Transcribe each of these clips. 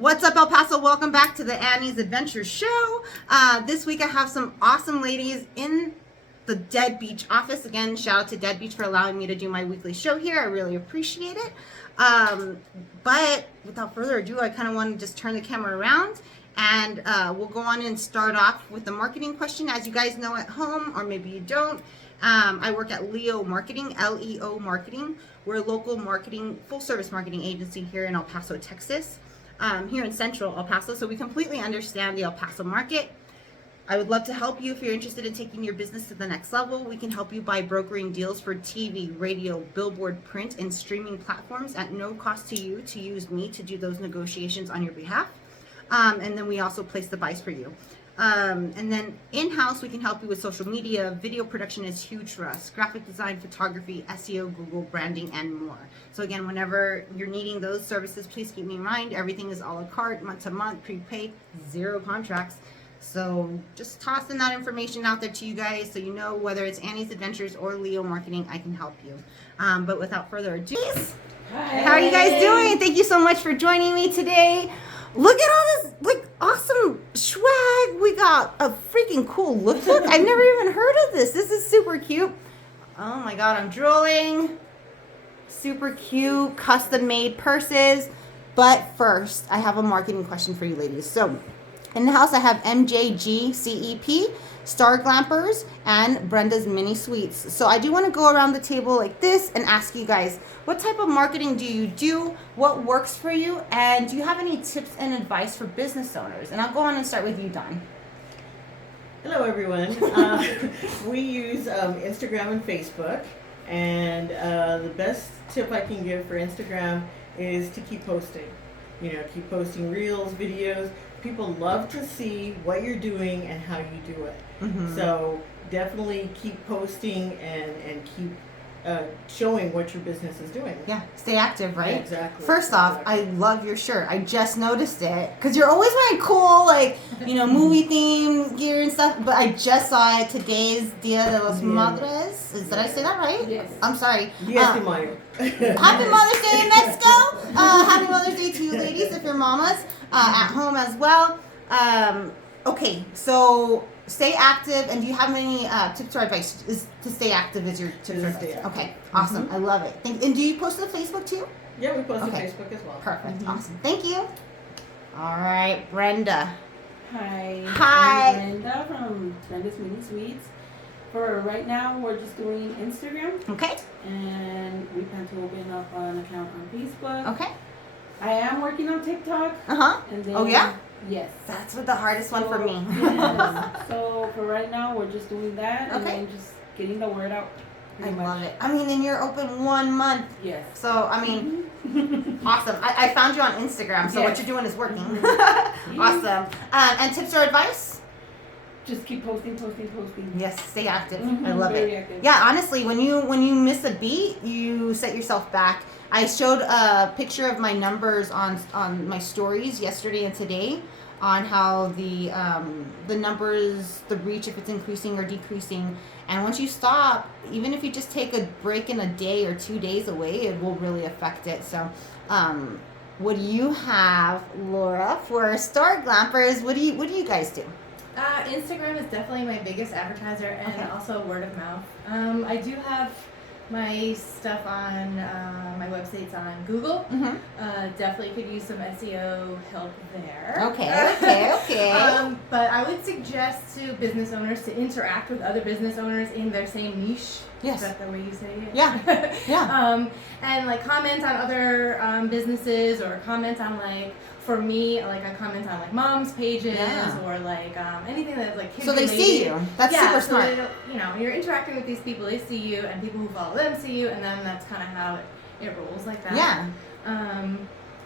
What's up, El Paso? Welcome back to the Annie's Adventure Show. This week I have some awesome ladies in the Dead Beach office. Again, shout out to Dead Beach for allowing me to do my weekly show here. I really appreciate it. But without further ado, I kind of want to just turn the camera around and we'll go on and start off with the marketing question. As you guys know at home, or maybe you don't, I work at Leo Marketing, L-E-O Marketing. We're a local marketing, full service marketing agency here in El Paso, Texas. Here in Central El Paso, so we completely understand the El Paso market. I would love to help you if you're interested in taking your business to the next level. We can help you by brokering deals for TV, radio, billboard, print, and streaming platforms at no cost to you to use me to do those negotiations on your behalf. And then we also place the buys for you. And then in-house, we can help you with social media. Video production is huge for us. Graphic design, photography, SEO, Google, branding, and more. So again, whenever you're needing those services, please keep me in mind. Everything is a la carte, month to month, prepaid, zero contracts. So just tossing that information out there to you guys so you know whether it's Annie's Adventures or Leo Marketing, I can help you. But without further ado, hi. How are you guys doing? Thank you so much for joining me today. Look at all this like awesome swag. We got a freaking cool lookbook. I've never even heard of this. This is super cute. Oh my god, I'm drooling. Super cute, custom made purses. But first, I have a marketing question for you ladies. So, in the house I have MJGCEP, Star Glampers, and Brenda's Mini Suites. So I do want to go around the table like this and ask you guys, what type of marketing do you do? What works for you? And do you have any tips and advice for business owners? And I'll go on and start with you, Dawn. Hello, everyone. We use Instagram and Facebook. And the best tip I can give for Instagram is to keep posting. You know, keep posting reels, videos. People love to see what you're doing and how you do it. Mm-hmm. So definitely keep posting and keep showing what your business is doing. Yeah, stay active, right? Yeah, exactly. First off, I love your shirt. I just noticed it because you're always wearing cool, like, you know, movie themed gear and stuff. But I just saw it. Today's Dia de los Madres. Did I say that right? Yes. I'm sorry. Yes, de Mayo. Happy Mother's Day in Mexico. Happy Mother's Day to you ladies if you're mamas at home as well. Okay, so stay active, and do you have any tips or advice? Is to stay active is your tips or advice? Okay, awesome. Mm-hmm. I love it. And do you post to Facebook too? Yeah, we post to Facebook as well. Perfect. Mm-hmm. Awesome. Thank you. All right, Brenda. Hi. Hi. I'm Brenda from Brenda's Mini Suites. For right now, we're just doing Instagram. Okay. And we plan to open up an account on Facebook. Okay. I am working on TikTok. Uh-huh. And then, oh, yeah? Yes. That's the hardest one for me. Yes. So for right now, we're just doing that. Okay. And then just getting the word out. I love it. I mean, and you're open 1 month. Yes. So, I mean, awesome. I found you on Instagram, so what you're doing is working. Mm-hmm. Awesome. And tips or advice? Just keep posting. Yes, stay active. Mm-hmm. I love Very it. active. Yeah, honestly, when you miss a beat, you set yourself back. I showed a picture of my numbers on my stories yesterday and today on how the numbers, the reach, if it's increasing or decreasing. And once you stop, even if you just take a break in a day or 2 days away, it will really affect it. So, what do you have, Laura, for Star Glampers? What do you guys do? Instagram is definitely my biggest advertiser, and also word of mouth. I do have my stuff on my websites on Google. Mm-hmm. Definitely could use some SEO help there. Okay. But I would suggest to business owners to interact with other business owners in their same niche. Yes. Is that the way you say it? Yeah. Yeah. And like comment on other businesses, or comment on, like, for me, like, I comment on like mom's pages, or like anything that's like kids related. So they see you. That's super smart. So you know, you're interacting with these people, they see you, and people who follow them see you, and then that's kind of how it rolls like that. Yeah.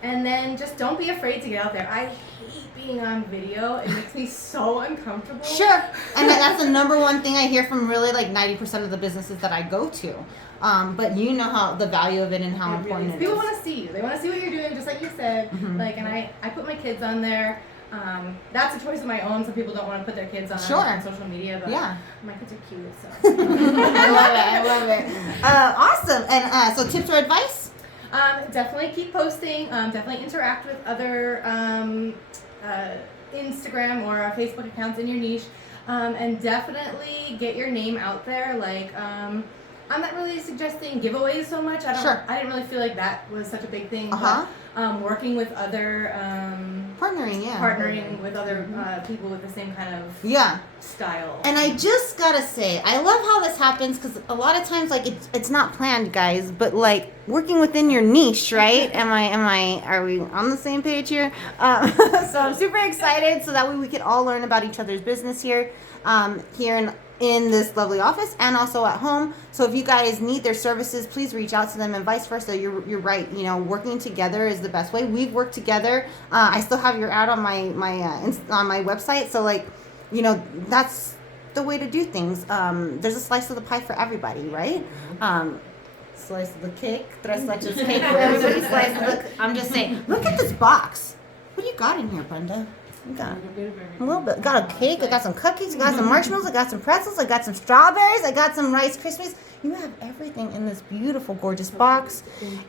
And then just don't be afraid to get out there. I hate being on video. It makes me so uncomfortable. Sure. And that's the number one thing I hear from really like 90% of the businesses that I go to. But you know how the value of it and how important it is. People want to see you. They want to see what you're doing, just like you said. Mm-hmm. Like, and I put my kids on there. That's a choice of my own. Some people don't want to put their kids on social media, but my kids are cute, so. I love it. Awesome. And so tips or advice? Definitely keep posting. Definitely interact with other Instagram or Facebook accounts in your niche. And definitely get your name out there. Like, I'm not really suggesting giveaways so much. I didn't really feel like that was such a big thing. Uh-huh. But working with other partnering with other people with the same kind of style. And I just gotta say, I love how this happens because a lot of times, like, it's not planned, guys, but like working within your niche, right? Are we on the same page here? So I'm super excited so that way we can all learn about each other's business here, in this lovely office and also at home. So if you guys need their services, please reach out to them and vice versa. You're right. You know, working together is the best way. We've worked together. I still have your ad on my on my website. So like, you know, that's the way to do things. There's a slice of the pie for everybody, right? Slice of the cake. Tres leches cake for everybody. Slice of the. I'm just saying. Look at this box. What do you got in here, Brenda? You got a little bit. Got a cake. I got some cookies. I got some marshmallows. I got some pretzels. I got some strawberries. I got some Rice Krispies. You have everything in this beautiful, gorgeous box.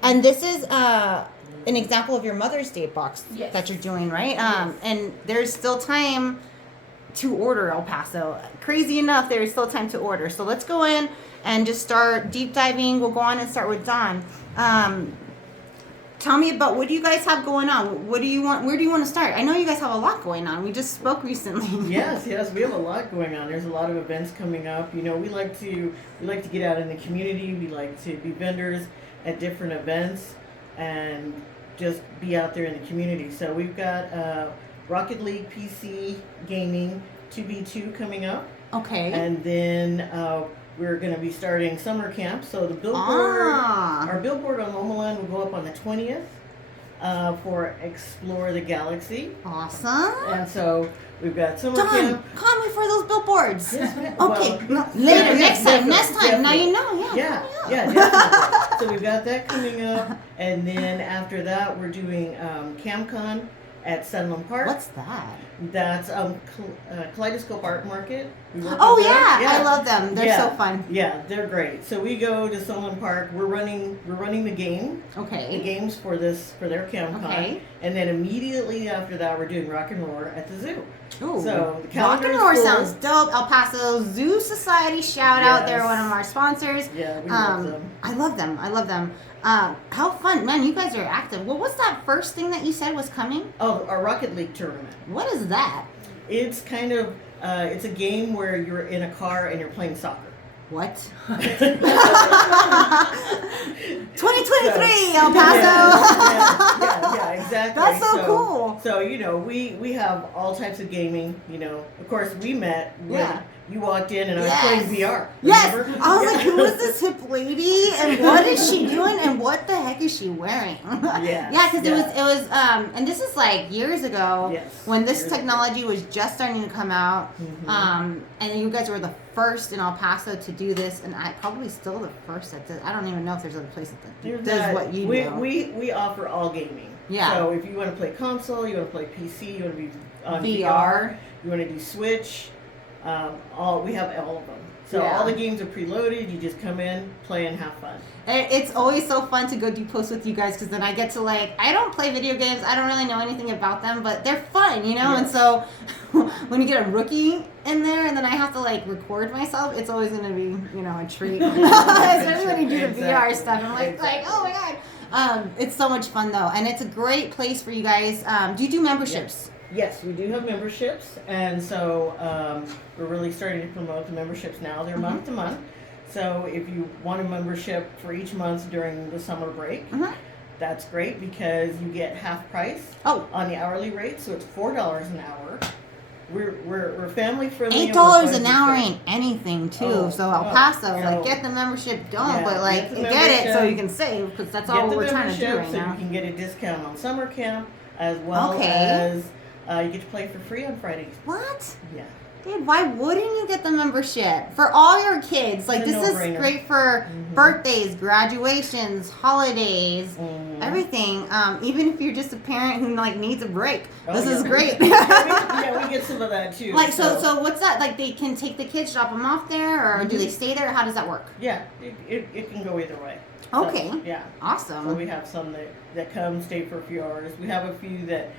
And this is an example of your Mother's Day box that you're doing, right? And there's still time to order, El Paso. Crazy enough, there is still time to order. So let's go in and just start deep diving. We'll go on and start with Dawn. Tell me about what do you guys have going on? What do you want? Where do you want to start? I know you guys have a lot going on. We just spoke recently. Yes, we have a lot going on. There's a lot of events coming up. You know, we like to get out in the community. We like to be vendors at different events and just be out there in the community. So we've got Rocket League PC Gaming 2v2 coming up. Okay. And then we're going to be starting summer camp. So the billboard, our billboard on Omaland will go up on the 20th for Explore the Galaxy. Awesome. And so we've got summer Dawn, camp. call me for those billboards. Yes, Okay. well, Later, next time. definitely. Now you know. Yeah, definitely. So we've got that coming up. And then after that, we're doing CamCon at Sunland Park. What's that? That's Kaleidoscope Art Market. Oh yeah, I love them. They're so fun. Yeah, they're great. So we go to Sunland Park. We're running the game. Okay. The games for their CamCon. Okay. And then immediately after that, we're doing Rock and Roar at the zoo. Ooh. So the Rock calendar and is Roar full. sounds dope. El Paso Zoo Society, shout out. They're one of our sponsors. Yeah, we love them. I love them. How fun, man! You guys are active. What was that first thing that you said was coming? Oh, our Rocket League tournament. What is that? It's kind of it's a game where you're in a car and you're playing soccer. What? 2023, El Paso. Yeah, exactly. That's so cool. So you know, we have all types of gaming. You know, of course, we met when you walked in and I was playing VR. Yes. Remember? I was like, who is this hip lady and what is she doing and what the heck is she wearing? Yeah, because it was and this is like years ago when this technology was just starting to come out. And you guys were the first in El Paso to do this, and I probably still the first that does. I don't even know if there's other places that does what you do. We offer all gaming. Yeah. So if you want to play console, you want to play PC, you want to be on VR, you want to do Switch, we have all of them. So all the games are preloaded. You just come in, play, and have fun. It's always so fun to go do posts with you guys because then I get to I don't play video games. I don't really know anything about them, but they're fun, you know? Yes. And so when you get a rookie in there and then I have to record myself, it's always going to be, a treat. Especially when you do the VR stuff. I'm like, oh my God. It's so much fun though. And it's a great place for you guys. Do you do memberships? Yes, we do have memberships, and so we're really starting to promote the memberships now. They're month to month. So if you want a membership for each month during the summer break, that's great because you get half price on the hourly rate. So it's $4 an hour. We're family friendly. $8 an hour ain't anything too. So El Paso, get the membership going, but get it so you can save because that's all we're trying to do right so now. You can get a discount on summer camp as well as you get to play for free on Fridays. What? Yeah. Dude, why wouldn't you get the membership for all your kids? Like, It's a this is no-brainer. great for birthdays, graduations, holidays, everything. Even if you're just a parent who like needs a break, this is great. we get some of that too. Like, so what's that? Like, they can take the kids, drop them off there, or do they stay there? How does that work? Yeah, it can go either way. So, Okay. yeah. Awesome. So we have some that come, stay for a few hours. We have a few that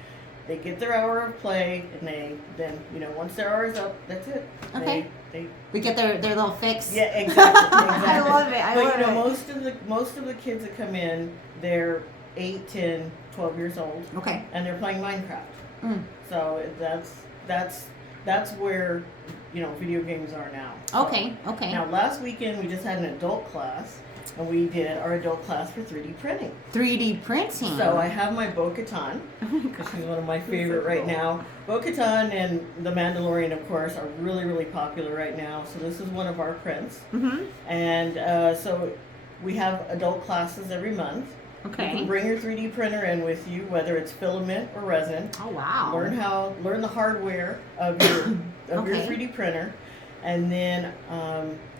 they get their hour of play, and then once their hour is up, that's it. Okay. They We get their little fix. yeah, exactly. I love it. I love it. Most of the kids that come in, they're 8, 10, 12 years old, Okay. and they're playing Minecraft. Mm. So that's where video games are now. Okay. Okay. Now last weekend we just had an adult class, and we did our adult class for 3D printing. 3D printing. So I have my Bo-Katan, because she's one of my favorite right now. Bo-Katan and the Mandalorian, of course, are really, really popular right now. So this is one of our prints. Mm-hmm. And so we have adult classes every month. You Okay. can bring your 3D printer in with you, whether it's filament or resin. Oh wow. Learn the hardware of your Okay. 3D printer, and then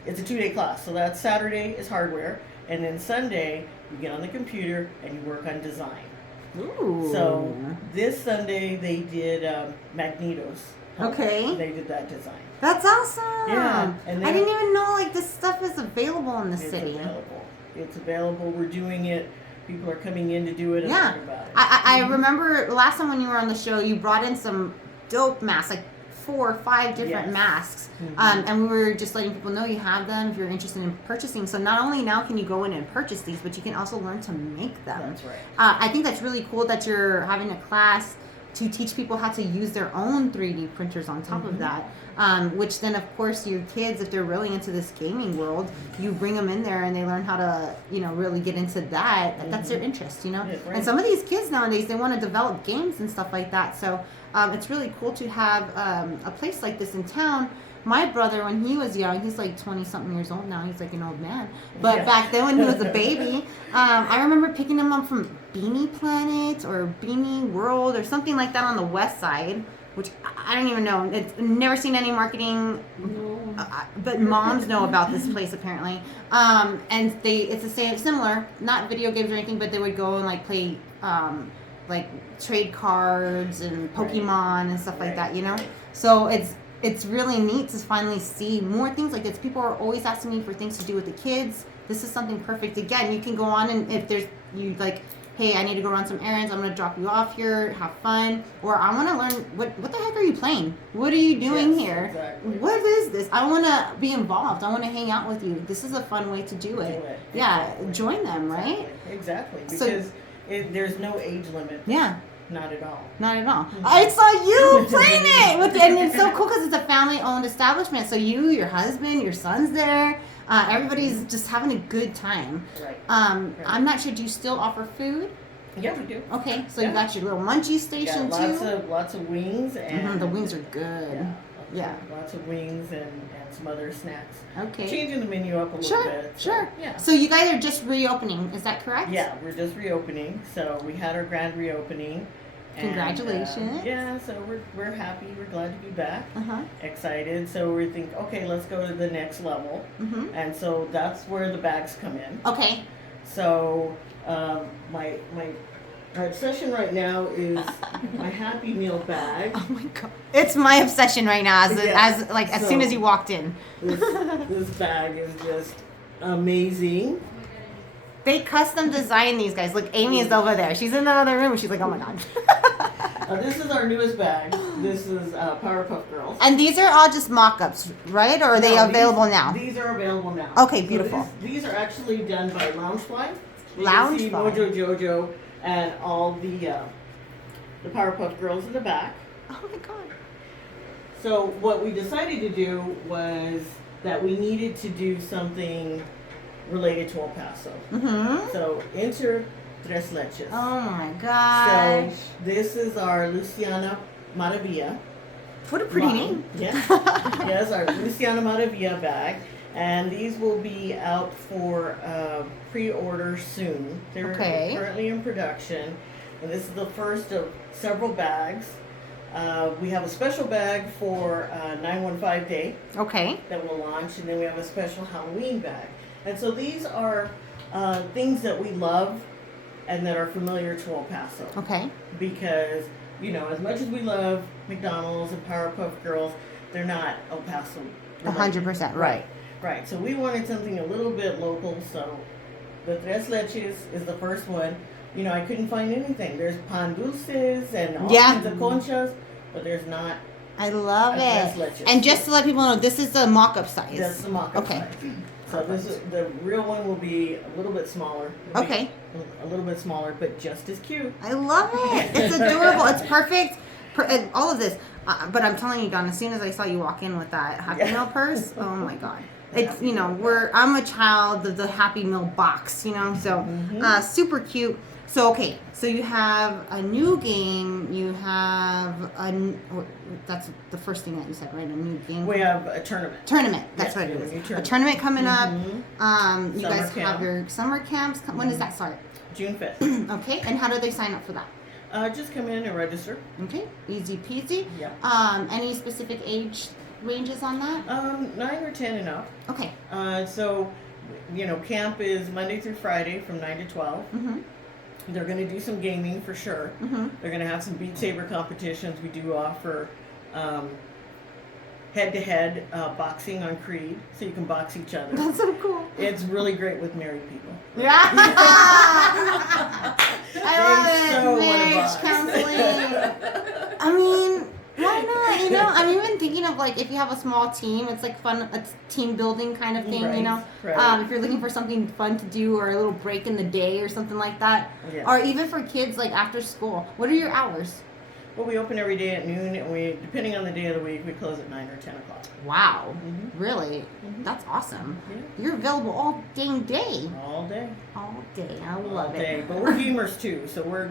it's a 2-day class. So that Saturday is hardware, and then Sunday you get on the computer and you work on design. Ooh. So this Sunday they did Magneto's. Okay. They did that design. That's awesome. Yeah, and I then- didn't even know like this stuff is available in the It's city. available. It's available. We're doing it. People are coming in to do it and Yeah. learn about it. I remember last time when you were on the show, you brought in some dope masks, like 4 or 5 different Yes. masks. Mhm. And we were just letting people know you have them if you're interested in purchasing. So not only now can you go in and purchase these, but you can also learn to make them. That's right. I think that's really cool that you're having a class to teach people how to use their own 3D printers on top of that. Which then, of course, your kids, if they're really into this gaming world, you bring them in there and they learn how to, really get into that. That's their interest, Yeah, right. And some of these kids nowadays, they want to develop games and stuff like that. So it's really cool to have a place like this in town. My brother, when he was young, he's like 20-something years old now. He's like an old man. But Yeah. back then when he was a baby, I remember picking him up from Beanie Planet or Beanie World or something like that on the west side, which I don't even know. It's never seen any marketing, but moms know about this place apparently. And it's the same, similar, not video games or anything, but they would go and like play like trade cards and Pokemon and stuff like that, Right. So it's really neat to finally see more things like this. People are always asking me for things to do with the kids. This is something perfect. Again, you can go on and if there's hey, I need to go run some errands. I'm going to drop you off here. Have fun. Or I want to learn what the heck are you playing? What are you doing Yes, here? exactly. What is this? I want to be involved. I want to hang out with you. This is a fun way to do it. Yeah, Exactly. join them, right? Exactly. So- Because there's no age limit. Yeah. Not at all. Not at all. I saw you playing it, and it's so cool because it's a family-owned establishment. So you, your husband, your son's there. Everybody's just having a good time. Right. I'm not sure. Do you still offer food? Yeah, we do. Okay, so Yeah. you got your little munchie station Yeah, too. lots of wings and The wings are good. Yeah. lots of wings and some other snacks. Okay. Changing the menu up a little Sure, bit. so, sure. Yeah. So you guys are just reopening, is that correct? Yeah, we're just reopening. So we had our grand reopening. and, Congratulations. Yeah, so we're happy. We're glad to be back. Uh-huh. Excited. So we think, okay, let's go to the next level. Mm-hmm. And so that's where the bags come in. Okay. So my obsession right now is my Happy Meal bag. Oh my god. It's my obsession right now as So- soon as you walked in. This bag is just amazing. They custom designed these guys. Look, Amy is over there. She's in the other room and she's like, oh my god. This is our newest bag. This is Powerpuff Girls. And these are all just mock-ups, right? Or are they No, available now? These are available now. Okay, So beautiful. these are actually done by Loungefly. You Loungefly. can see Mojo Jojo and all the Powerpuff Girls in the back. Oh my god. So what we decided to do was that we needed to do something related to El Paso. Mm-hmm. So enter Tres Leches. Oh my gosh. So this is our Luciana Maravilla. What a pretty line. name. Yes. Yes, our Luciana Maravilla bag. And these will be out for pre-order soon. They're Okay. currently in production. And this is the first of several bags We have a special bag for 915 Day Okay. that we'll launch, and then we have a special Halloween bag. And so these are things that we love and that are familiar to El Paso. Okay. Because, you know, as much as we love McDonald's and Powerpuff Girls, they're not El Paso related. 100%. Right. Right. So we wanted something a little bit local. So the Tres Leches is the first one. You know, I couldn't find anything. There's pan dulces and all Yeah. kinds of conchas, but there's not. I love a Tres it. Leches. And just to let people know, this is the mock-up size. That's the mock-up Okay. size. So this is the real one will be a little bit smaller. It'll be Okay. A little bit smaller, but just as cute. I love it. It's adorable. It's perfect. And all of this. But I'm telling you, Dawn, as soon as I saw you walk in with that Happy Yeah. Meal purse, oh my God. It's, you know, I'm a child of the Happy Meal box, you know, so super cute. So, okay, so you have a new game, you have that's the first thing that you said, right? A new game? We have a tournament. Tournament, that's Yes, what we it have a is. new A tournament. tournament coming up. Mhm. You Summer guys have camp. your summer camps. When does that start? June 5th. Okay, and how do they sign up for that? Just come in and register. Okay, easy peasy. Yeah. Any specific age ranges on that? 9 or 10 and up. Okay. So, you know, camp is Monday through Friday from 9 to 12. Mm-hmm. They're going to do some gaming for sure. Mm-hmm. They're going to have some Beat Saber competitions. We do offer head-to-head boxing on Creed, so you can box each other. That's so cool. It's really great with married people. Yeah. I love They it. so wanna Marriage box. counseling. I mean, why not? You know, I'm even thinking of like if you have a small team, it's like fun. It's team building kind of thing. Right, You know, right. if you're looking for something fun to do or a little break in the day or something like that, Yeah. or even for kids like after school. What are your hours? Well, we open every day at noon, and we, depending on the day of the week, we close at 9 or 10 o'clock. Wow, Mhm. really? Mhm. That's awesome. Yeah. You're available all dang day. All day. All day. I All love day. it. But we're gamers too, so we're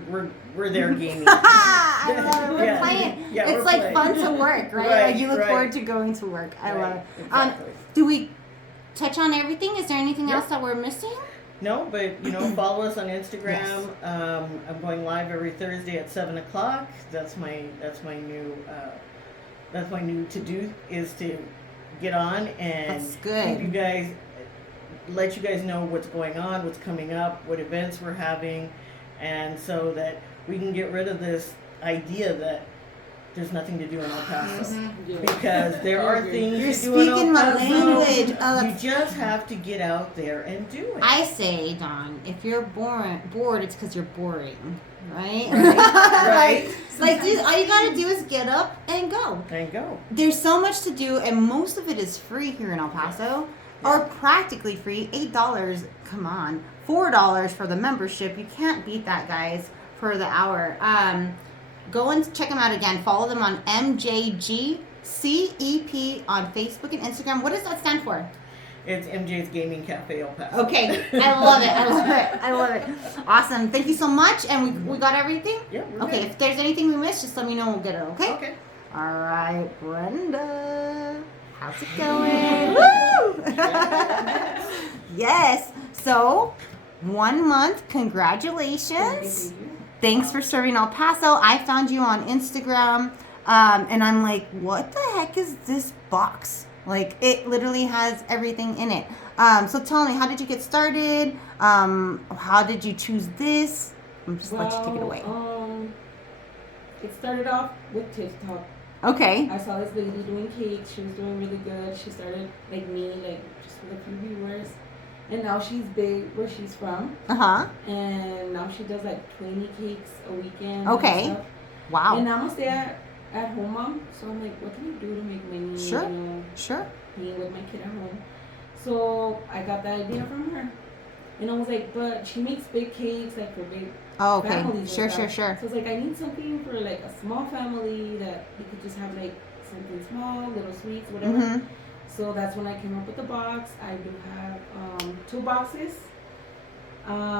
there gaming. I love it. We're Yeah. playing. Yeah, It's we're like playing. fun to work, right? Right, Like you look right. forward to going to work. I love it. Right, exactly. Do we touch on everything? Is there anything Yeah. else that we're missing? No, but you know, follow us on Instagram. Yes. I'm going live every Thursday at 7 o'clock. That's my new to do is to get on and That's good. keep you guys, let you guys know what's going on, what's coming up, what events we're having, and so that we can get rid of this idea that there's nothing to do in El Paso. Yeah. Because there are things You're to do in El speaking my Paso. language. Oh, You that's- just have to get out there and do it. I say, Dawn, if you're bored, it's because you're boring, right? Right. Like, dude, all you gotta do is get up and go. And go. There's so much to do, and most of it is free here in El Paso, or practically free. $8, come on, $4 for the membership. You can't beat that, guys, for the hour. Go and check them out again. Follow them on MJGCEP on Facebook and Instagram. What does that stand for? It's MJ's Gaming Cafe El Paso. Okay, I love it. I love it. I love it. Awesome. Thank you so much. And we got everything? Yeah, we're Okay, good. if there's anything we missed, just let me know. We'll get it, okay? Okay. All right, Brenda. How's it going? Woo! Yes. So, 1 month. Congratulations. Thanks for serving El Paso. I found you on Instagram, and I'm like, what the heck is this box? Like, it literally has everything in it. So tell me, how did you get started? How did you choose this? I'm just let you take it away. It started off with TikTok. Okay. I saw this lady doing cakes. She was doing really good. She started like me, like just with a few viewers. And now she's big where she's from. Uh-huh. And now she does like 20 cakes a weekend. Okay. And stuff. Wow. And I'm a stay-at-home mom. So I'm like, what can I do to make money? Sure. You know, Sure. being with my kid at home. So I got the idea from her. And I was like, but she makes big cakes like for big Oh, okay. families and Sure, stuff. sure. So I was like, I need something for like a small family that you could just have like something small, little sweets, whatever. Mm-hmm. So that's when I came up with the box. I do have 2 boxes.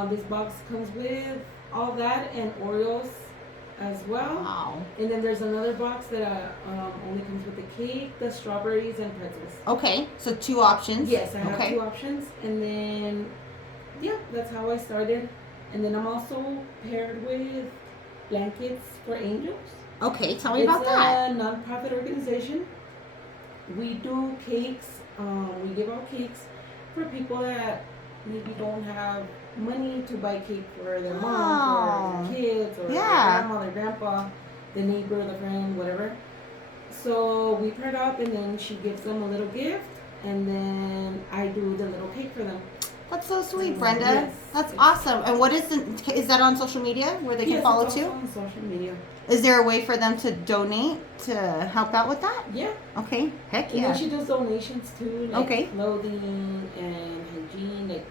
This box comes with all that and Oreos as well. Wow. And then there's another box that only comes with the cake, the strawberries, and pretzels. Okay, so 2 options. Yes, I have Okay. 2 options. And then, yeah, that's how I started. And then I'm also paired with blankets for angels. Okay, tell me about It's that. a non-profit organization. We do cakes. We give out cakes for people that maybe don't have money to buy cake for their mom, or their kids, or their grandma, their grandpa, the neighbor, the friend, whatever. So we put it up, and then she gives them a little gift, and then I do the little cake for them. That's so sweet, Brenda. Yes. That's awesome. And what is that on social media where they can follow it's too? also on social media. Is there a way for them to donate to help out with that? Yeah. Okay, heck And yeah. then she does donations too, like Okay. clothing and hygiene, like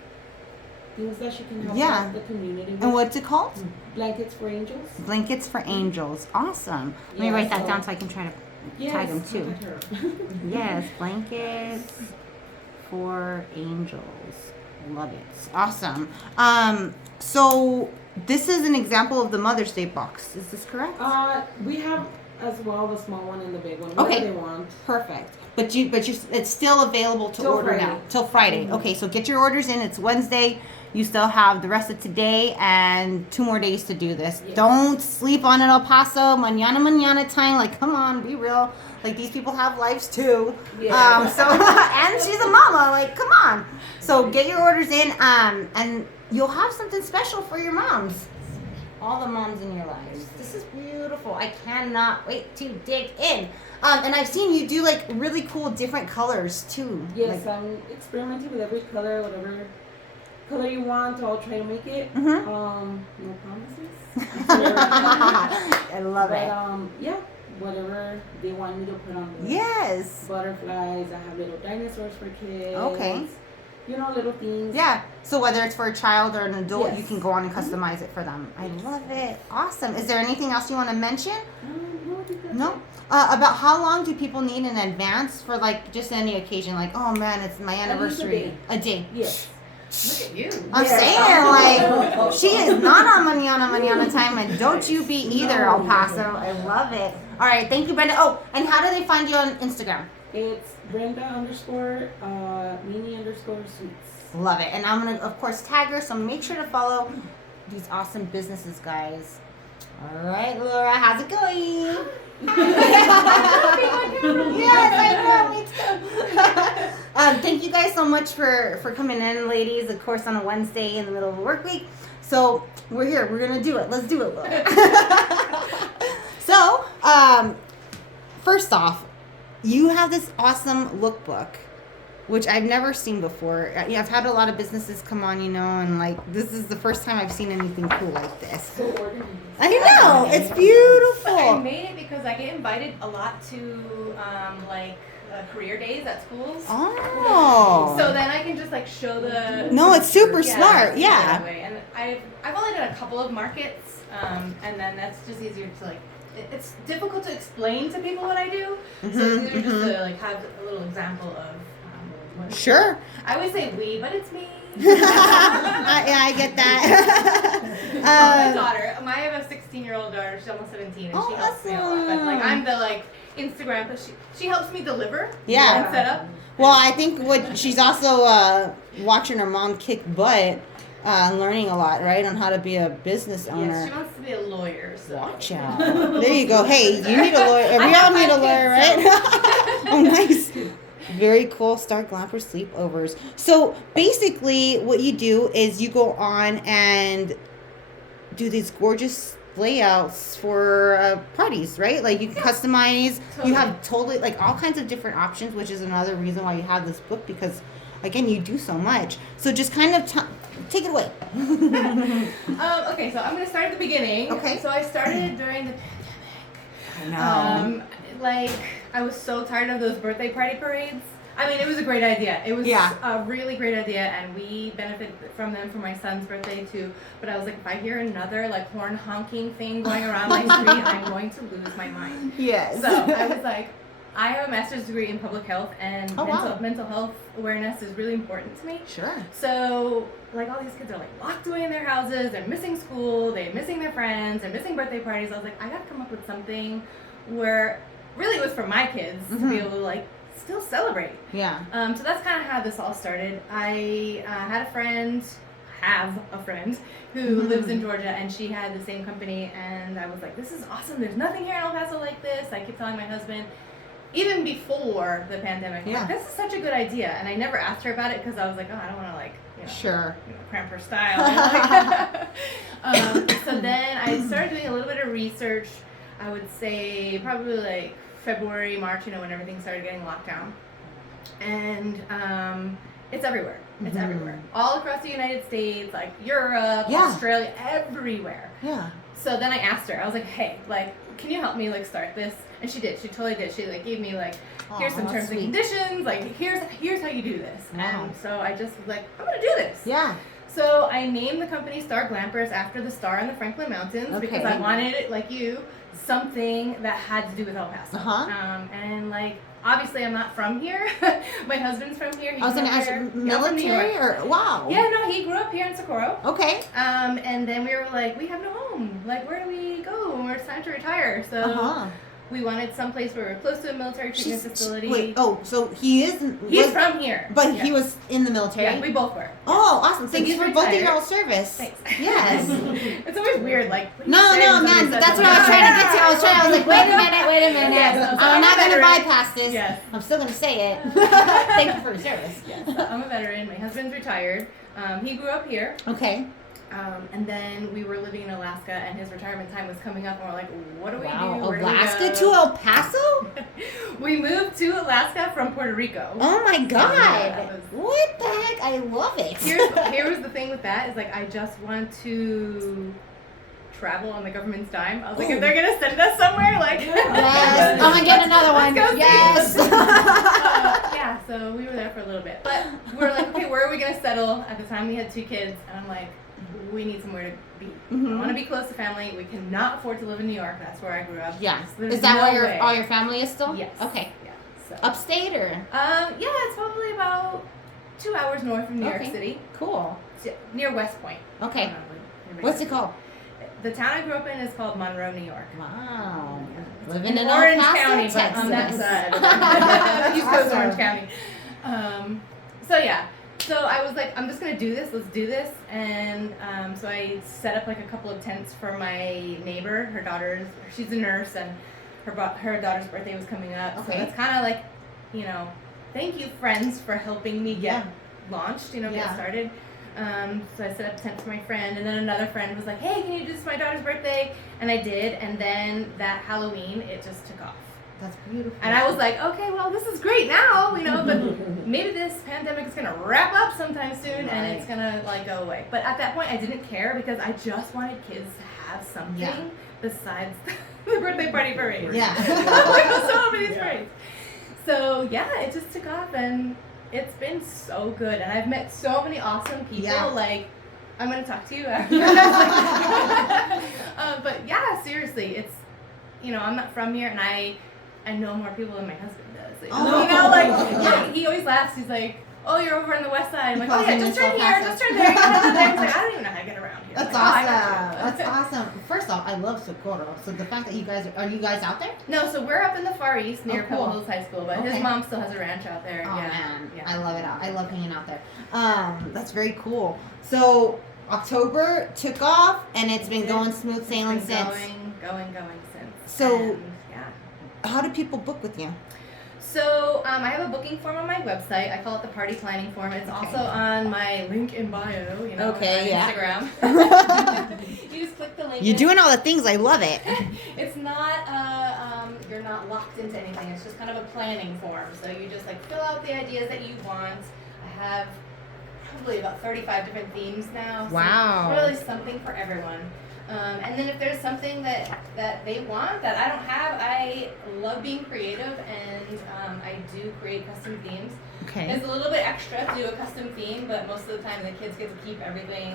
things that she can help Yeah. out the community with. And what's it called? Blankets for Angels. Blankets for Angels. Awesome. Let me Yeah, write that so- down so I can try to tag them too. contact her. Yes, blankets for angels. Love it. Awesome. So this is an example of the Mother's Day box. Is this correct? We have as well the small one and the big one. Okay. Whatever they want. Perfect. But it's still available to Till order Friday. now. Till Friday. Mhm. Okay, so get your orders in. It's Wednesday. You still have the rest of today and 2 more days to do this. Yes. Don't sleep on it, El Paso. Mañana time. Like, come on, be real. Like, these people have lives too. Yeah. So and she's a mama. Like, come on. So get your orders in. And you'll have something special for your moms. All the moms in your lives. This is beautiful. I cannot wait to dig in. And I've seen you do like really cool different colors too. Yes, Like, I'm experimenting with every color, whatever color you want. I'll try to make it. Mhm. No promises. I love But it. yeah, whatever they want me to put on. The Yes. Butterflies. I have little dinosaurs for kids. Okay. You know, little things. Yeah. So whether it's for a child or an adult, Yes. you can go on and customize it for them. I love it. Awesome. Is there anything else you want to mention? No, I think that's No. it. About how long do people need in advance for like just any occasion? Like, oh man, it's my least a anniversary. A day. Yes. Look at you. I'm Yeah. saying, like, she is not on manana time, and don't you be either, El Paso. I love it. All right, thank you, Brenda. Oh, and how do they find you on Instagram? It's Brenda _ Mini _ Sweets. Love it. And I'm going to, of course, tag her, so make sure to follow these awesome businesses, guys. All right, Laura, how's it going? Yes, I know, me too. Thank you guys so much for coming in, ladies, of course, on a Wednesday in the middle of the work week. So we're here. We're going to do it. Let's do it, Laura. So, first off, you have this awesome lookbook, which I've never seen before. I've had a lot of businesses come on, and like this is the first time I've seen anything cool like this. So organized. I know, it's I beautiful. made it because I get invited a lot to career days at schools. Oh. So then I can just like show the. No, it's super Yeah, smart. Yeah. that way. And I've only done a couple of markets, and then that's just easier to like. It's difficult to explain to people what I do, so it's easier just to like have a little example of. What it is. Sure. I always say we, but it's me. I get that. My daughter, I have a 16-year-old daughter. She's almost 17, and she helps me a lot. But like I'm the like Instagram, but she helps me deliver. Yeah. And set up. Well, I think what she's also watching her mom kick butt, learning a lot, right, on how to be a business owner. Yes, she wants to be a lawyer. So. Watch out. There you go. Hey, you need a lawyer. We all need a lawyer, right? Oh, nice. Very cool. Start Glampers sleepovers. So basically what you do is you go on and do these gorgeous layouts for parties, right? Like you can customize. Totally. You have totally like all kinds of different options, which is another reason why you have this book because, again, you do so much. So just kind of take it away. Okay, so I'm gonna start at the beginning. Okay. So I started during the pandemic. I know. Like I was so tired of those birthday party parades. I mean, it was a great idea. It was a really great idea, and we benefited from them for my son's birthday too. But I was like, if I hear another like horn honking thing going around my street, I'm going to lose my mind. Yes. So I was like, I have a master's degree in public health, and mental health awareness is really important to me. Sure. So, like, all these kids are, like, locked away in their houses, they're missing school, they're missing their friends, they're missing birthday parties. I was like, I gotta come up with something where, really, it was for my kids to be able to, like, still celebrate. Yeah. So that's kind of how this all started. I had a friend, have a friend who lives in Georgia, and she had the same company, and I was like, this is awesome. There's nothing here in El Paso like this. I keep telling my husband, even before the pandemic, like, this is such a good idea. And I never asked her about it because I was like, oh, I don't want to, like, cramp her style. So then I started doing a little bit of research. I would say probably like February, March, when everything started getting locked down. And it's everywhere. It's everywhere. All across the United States, like Europe, Australia, everywhere. Yeah. So then I asked her, I was like, hey, like, can you help me, like, start this? And she did. She totally did. She, like, gave me, like, here's some terms and conditions. Like, here's how you do this. Wow. And so I just was like, I'm going to do this. Yeah. So I named the company Star Glampers after the star in the Franklin Mountains because I wanted it, like you, something that had to do with El Paso. And, like, obviously I'm not from here. My husband's from here. I was going to ask, military or, wow. Yeah, no, he grew up here in Socorro. Okay. And then we were like, we have no home. Like, where do we go when it's time to retire? So we wanted someplace where we were close to a military treatment facility. Wait, so he's from here. But he was in the military? Yeah, we both were. Oh, awesome. So Thank you for both of your service. Thanks. Yes. It's always weird, like. No, man, that's what I was trying to get to. I was like, wait a minute. Yes, I'm not going to bypass this. Yes. I'm still going to say it. Thank you for your service. Yes, I'm a veteran. My husband's retired. He grew up here. Okay. And then we were living in Alaska, and his retirement time was coming up, and we're like, what do we do? Alaska to El Paso? We moved to Alaska from Puerto Rico. Oh my God. Yeah, what the heck? I love it. Here was the thing with that, is like, I just want to travel on the government's dime. I was like, if they're going to send us somewhere, like. Yes. I'm going to get another one. Yes. Yeah, so we were there for a little bit. But we were like, okay, where are we going to settle? At the time, we had 2 kids, and I'm like, we need somewhere to be. I want to be close to family. We cannot afford to live in New York. That's where I grew up. Yeah. So is that where all your family is still? Yes. Okay. Yeah. So. Upstate or? Yeah, it's probably about 2 hours north from New York City. Cool. Near West Point. Okay. What's it called? The town I grew up in is called Monroe, New York. Wow. Living in Orange El Paso, County, Texas. but on that side. East Coast Orange County. So yeah. So I was like, I'm just gonna do this. Let's do this. And so I set up like a couple of tents for my neighbor. She's a nurse, and her daughter's birthday was coming up. Okay. So it's kind of like, thank you, friends, for helping me get launched. Get started. So I set up a tent for my friend, and then another friend was like, hey, can you do this for my daughter's birthday? And I did, and then that Halloween, it just took off. That's beautiful. And I was like, okay, well, this is great now, but maybe this pandemic is going to wrap up sometime soon, and it's going to, like, go away. But at that point, I didn't care because I just wanted kids to have something besides the birthday party parade. Yeah. So many parades. So, yeah, it just took off, and it's been so good. And I've met so many awesome people. Yeah. Like, I'm going to talk to you after. But, yeah, seriously, it's, I'm not from here, and I know more people than my husband does. He always laughs. He's like, oh, you're over on the west side. I'm like, oh yeah, just turn here, just turn there. He's like, I don't even know how to get around here. That's awesome. That's awesome. First off, I love Socorro. So the fact that are you guys out there? No, so we're up in the Far East near Pebble Hills High School, but his mom still has a ranch out there. Oh man, I love it. I love hanging out there. That's very cool. So October took off, and it's been going smooth sailing since. Going since. So, how do people book with you? So, I have a booking form on my website. I call it the party planning form. It's also on my link in bio, on Instagram. You just click the link. You're doing all the things. I love it. It's not, you're not locked into anything. It's just kind of a planning form. So you just fill out the ideas that you want. I have probably about 35 different themes now. Wow. So really something for everyone. And then if there's something that they want that I don't have, I love being creative, and I do create custom themes. Okay. It's a little bit extra to do a custom theme, but most of the time the kids get to keep everything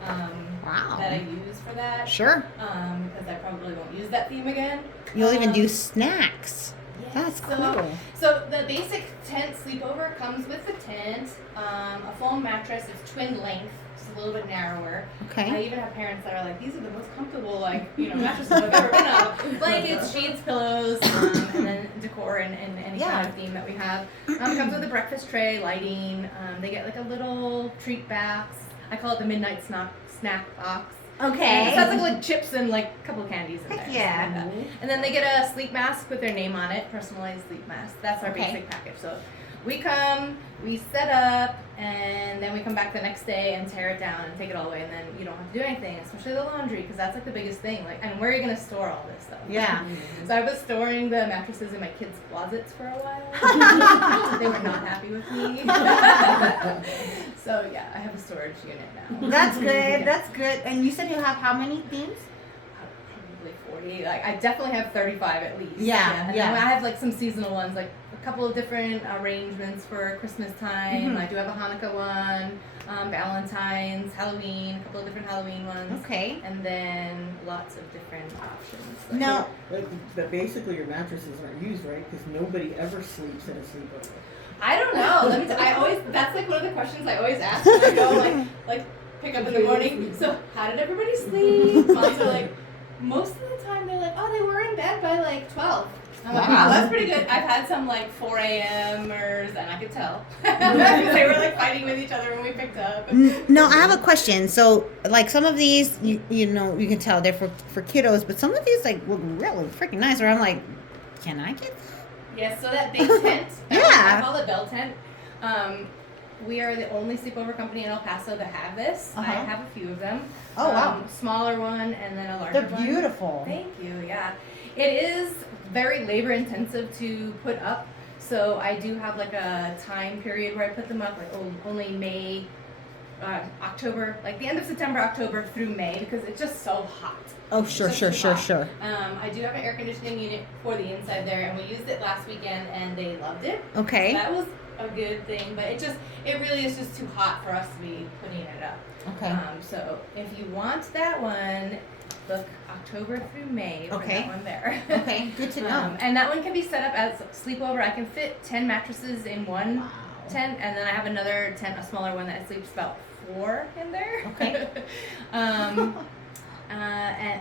that I use for that. Sure. Because I probably won't use that theme again. You'll even do snacks. Yeah, That's cool. So the basic tent sleepover comes with the tent, a foam mattress. It's twin length. A little bit narrower. Okay. I even have parents that are like, these are the most comfortable mattresses I've ever been on. Blankets, sheets, pillows, and then decor and any kind of theme that we have. It comes with a breakfast tray, lighting. They get a little treat box. I call it the midnight snack box. Okay. It has like chips and like a couple of candies in Heck there. yeah. Like that. And then they get a sleep mask with their name on it, personalized sleep mask. That's our Okay. basic package. So we come, we set up, and then we come back the next day and tear it down and take it all away, and then you don't have to do anything, especially the laundry, because that's like the biggest thing. Like, and where are you gonna store all this stuff? Yeah. So I was storing the mattresses in my kids' closets for a while. They were not happy with me. So yeah, I have a storage unit now. That's good. Yeah. That's good. And you said you have how many themes? Probably 40. Like I definitely have 35 at least. Yeah, And yeah. then I have like some seasonal ones, like a couple of different arrangements for Christmas time. Mhm. I do have a Hanukkah one, Valentine's, Halloween, a couple of different Halloween ones. Okay. And then lots of different options. Like, No. But basically, your mattresses aren't used, right? Because nobody ever sleeps in a sleepover. I don't know. Let me I always that's like one of the questions I always ask when I go like pick up in the morning. So how did everybody sleep? Moms are like, most of the time they're like, oh, they were in bed by like 12. I'm like, wow, that's pretty good. I've had some like 4 a.m.ers, and I could tell. They were like fighting with each other when we picked up. No, I have a question. So, like some of these, you know, you can tell they're for kiddos, but some of these like look really freaking nice. Or I'm like, can I get that? Yes, so that big tent, Yeah. I call it Bell Tent. We are the only sleepover company in El Paso that have this. I Uh-huh. have a few of them. Oh, wow. Smaller one and then a larger They're one. beautiful. Thank you. Yeah, it is very labor intensive to put up. So I do have like a time period where I put them up, like only May, October, like the end of September, October through May, because it's just so hot. Oh, It's sure, just sure, too sure, hot. sure. I do have an air conditioning unit for the inside there, and we used it last weekend, and they loved it. Okay. That was a good thing, but it really is just too hot for us to be putting it up. Okay. So if you want that one, book October through May for Okay. that one there. Okay. Good to know. And that one can be set up as sleepover. I can fit 10 mattresses in one Wow. tent, and then I have another tent, a smaller one that sleeps about 4 in there. Okay.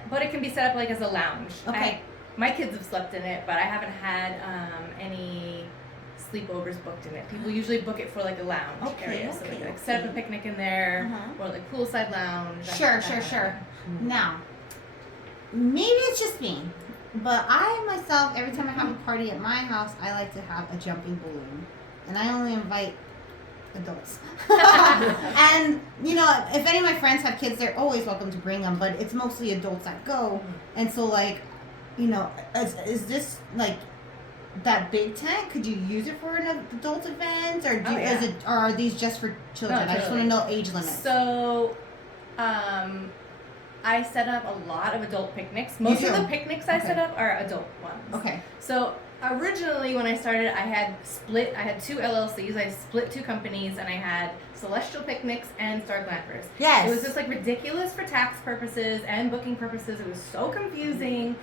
But it can be set up like as a lounge. Okay. My kids have slept in it, but I haven't had any sleepovers booked in it. People usually book it for like a lounge Okay, area, so they okay, can like set up a okay. picnic in there, Uh-huh. or like poolside lounge. that Sure, kind of sure, thing. sure. Now, maybe it's just me, but I myself, every time I have a party at my house, I like to have a jumping balloon, and I only invite adults. And you know, if any of my friends have kids, they're always welcome to bring them, but it's mostly adults that go. And so, like, you know, is this like that big tent? Could you use it for an adult event, or or are these just for children? No, I just want to know age limits. So, I set up a lot of adult picnics. Most of do? the picnics I Okay. set up are adult ones. Okay. So originally when I started, I had 2 LLCs. I split 2 companies, and I had Celestial Picnics and Star Glampers. Yes. It was just like ridiculous for tax purposes and booking purposes. It was so confusing.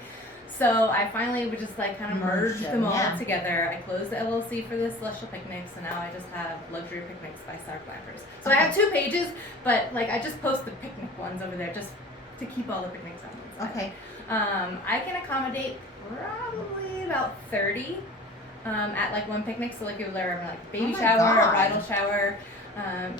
So I finally would just like kind of merge Merge them all yeah. together. I closed the LLC for the Celestial Picnics, and now I just have Luxury Picnics by Star Glampers. So I have 2 pages, but like I just post the picnic ones over there just to keep all the picnics on one side. Okay. I can accommodate probably about 30 at like one picnic. So like if they're like baby Oh my shower, God. a bridal shower.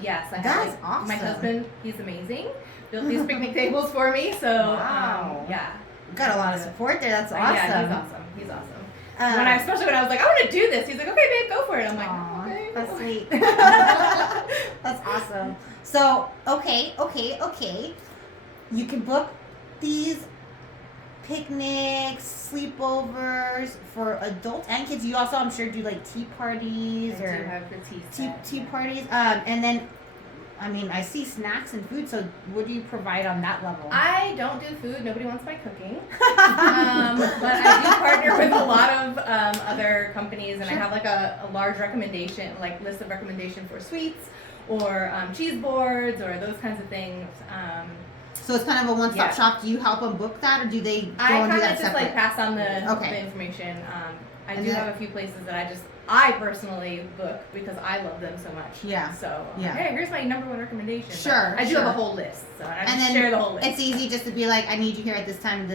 Yes, I have. That is like, awesome. My husband, he's amazing. Built these picnic tables for me. So Wow. yeah. Got a lot of support there. That's awesome. Yeah, he's awesome. Especially when I was like, I want to do this. He's like, okay, babe, go for it. I'm like, Aw, okay. that's sweet. That's awesome. So, okay. You can book these picnics, sleepovers for adults and kids. You also, I'm sure, do like tea parties I or do have the tea set. tea parties. And then, I mean, I see snacks and food. So, what do you provide on that level? I don't do food. Nobody wants my cooking. But I do partner with a lot of other companies, and Sure. I have like a large recommendation, like list of recommendation for sweets or cheese boards or those kinds of things. So it's kind of a one-stop Yeah. shop. Do you help them book that, or do they go I and do kind of that just separate? like pass on the Okay. information. I And do then- have a few places that I personally book because I love them so much. Yeah. So Yeah. hey, here's my number 1 recommendation. But Sure, I do have sure. a whole list, so I And just then share the whole list. It's easy just to be like, I need you here at this time,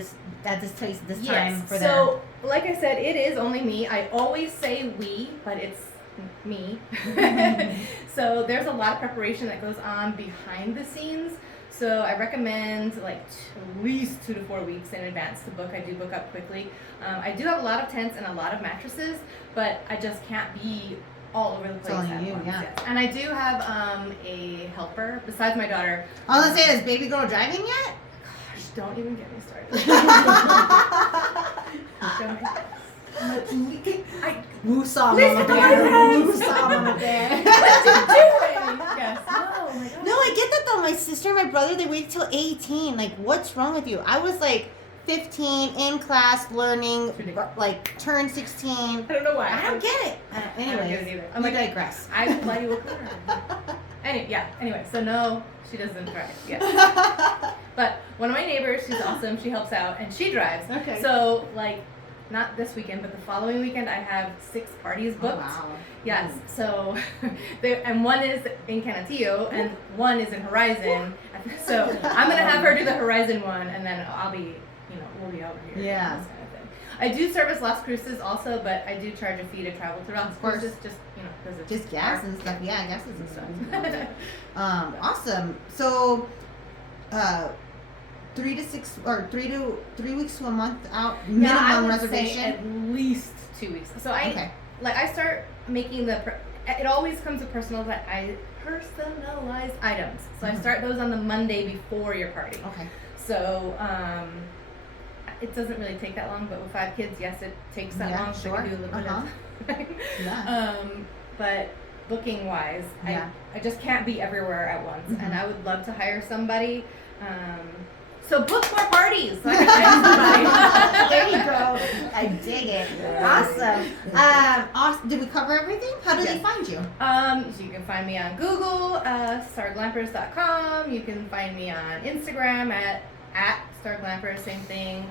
at this place, this time for them. So, like I said, it is only me. I always say we, but it's me. So there's a lot of preparation that goes on behind the scenes. So I recommend like at least 2 to 4 weeks in advance to book. I do book up quickly. I do have a lot of tents and a lot of mattresses, but I just can't be all over the place at once. Yes. And I do have a helper besides my daughter. I was gonna say, is baby girl driving yet? Gosh, don't even get me started. Don't get Woosah, Listen mama to my bear. friends. Woosah, mama bear. What you doing? Yes. Oh my God. No, I get that though. My sister and my brother, they waited till 18. Like, what's wrong with you? I was like 15 in class learning, like turned 16. I don't know why. I don't get it. I don't Anyway, get it either. I'm like, digress. I will buy you a car. Anyway, so no, she doesn't drive. Yes. But one of my neighbors, she's awesome. She helps out and she drives. Okay. So like, not this weekend, but the following weekend, I have 6 parties booked. Oh, wow. Yes. So, and one is in Canatillo and one is in Horizon. So I'm gonna have her do the Horizon one, and then I'll be, we'll be over here. Yeah. This kind of thing. I do service Las Cruces also, but I do charge a fee to travel to Las Cruces, just because it's Just gas and stuff. Yeah, gas and stuff. Awesome. So, 3 to 6 or 3 weeks to a month out minimum I would reservation. say at least 2 weeks. So I start making it always comes with personalized items. So I start those on the Monday before your party. Okay. So it doesn't really take that long, but with 5 kids, yes, it takes that long. So I can do a little bit of time. Yeah. But booking wise, Yeah. I just can't be everywhere at once, and I would love to hire somebody. So book more parties. So I can hire somebody. There you go. I dig it. Awesome. Did we cover everything? How do they find you? So you can find me on Google, starglampers.com. You can find me on Instagram at starglampers, same thing.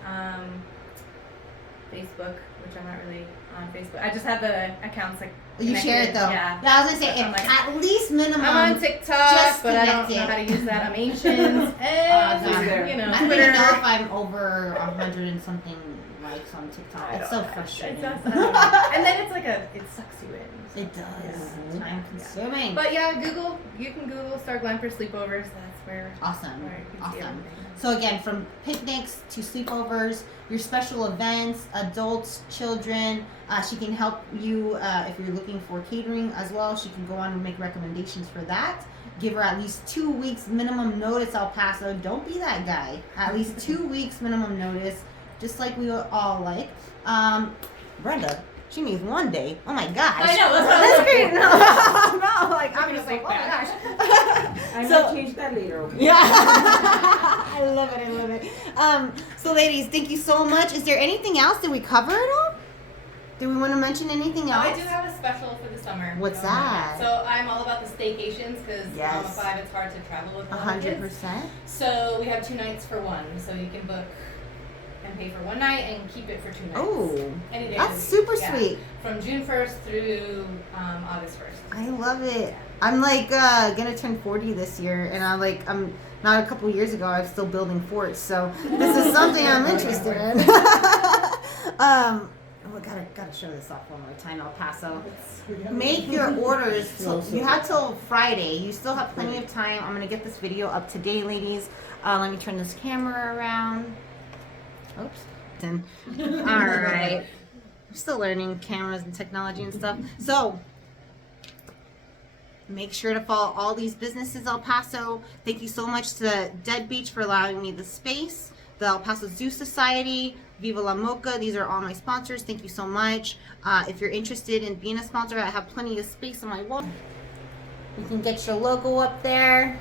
Facebook, which I'm not really on Facebook. I just have the accounts like You share it though. Yeah. I was gonna say at least minimum. I'm on TikTok, just but I don't know how to use that. I'm ancient. And I don't Twitter. even know if I'm over 100 and something likes on TikTok. It's so frustrating. And then it sucks you in. It does. Yeah. Time consuming. But yeah, you can Google Star Glampers sleepovers. That's where. Awesome. Where you can see Awesome. everything. So again, from picnics to sleepovers, your special events, adults, children, she can help you if you're looking for catering as well. She can go on and make recommendations for that. Give her at least 2 weeks minimum notice, El Paso. Don't be that guy. At least 2 weeks minimum notice, just like we all like. Brenda, she needs 1 day. Oh my gosh. I know. That's great. No, like I'm just like, oh my gosh. I might change that later. Okay? Yeah. I love it. I love it. So ladies, thank you so much. Is there anything else? Did we cover it all? Do we want to mention anything else? I do have a special for the summer. What's that? So I'm all about the staycations because Yes. Mama 5, it's hard to travel with 100%. 100%. So we have 2 nights for one. So you can book and pay for 1 night and keep it for 2 nights. Oh, Any day that's of the super week. Yeah. sweet. From June 1st through August 1st. I love it. I'm like gonna turn 40 this year, and I'm not a couple years ago. I'm still building forts, so this is something I'm interested in. Gotta show this off one more time, El Paso. Make your orders. So you have till Friday. You still have plenty of time. I'm gonna get this video up today, ladies. Let me turn this camera around. Oops. All right. I'm still learning cameras and technology and stuff. So make sure to follow all these businesses, El Paso. Thank you so much to Dead Beach for allowing me the space. The El Paso Zoo Society, Viva La Mocha. These are all my sponsors. Thank you so much. If you're interested in being a sponsor, I have plenty of space on my wall. You can get your logo up there.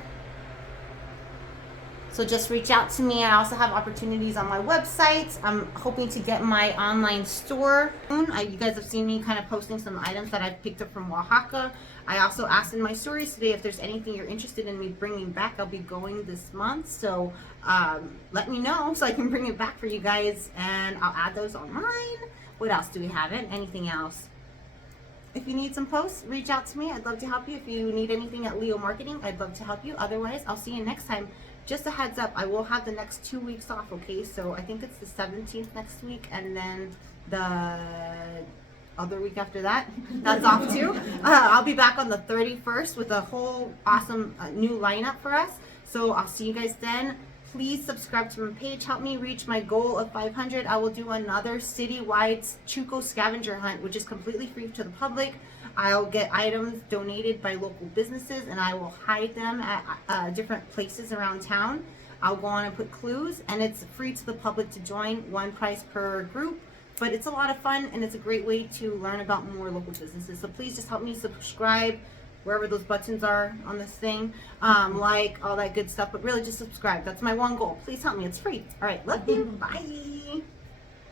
So just reach out to me. I also have opportunities on my website. I'm hoping to get my online store soon. You guys have seen me kind of posting some items that I've picked up from Oaxaca. I also asked in my stories today if there's anything you're interested in me bringing back. I'll be going this month, so let me know so I can bring it back for you guys, and I'll add those online. What else do we have? Anything else? If you need some posts, reach out to me. I'd love to help you. If you need anything at Leo Marketing, I'd love to help you. Otherwise, I'll see you next time. Just a heads up, I will have the next 2 weeks off, okay? So I think it's the 17th next week, and then the other week after that. That's off too. I'll be back on the 31st with a whole awesome new lineup for us. So I'll see you guys then. Please subscribe to my page. Help me reach my goal of 500. I will do another citywide Chuco scavenger hunt, which is completely free to the public. I'll get items donated by local businesses, and I will hide them at different places around town. I'll go on and put clues, and it's free to the public to join. One prize per group, but it's a lot of fun, and it's a great way to learn about more local businesses. So please just help me subscribe wherever those buttons are on this thing, like all that good stuff, but really just subscribe. That's my one goal. Please help me. It's free. All right, love you. Bye.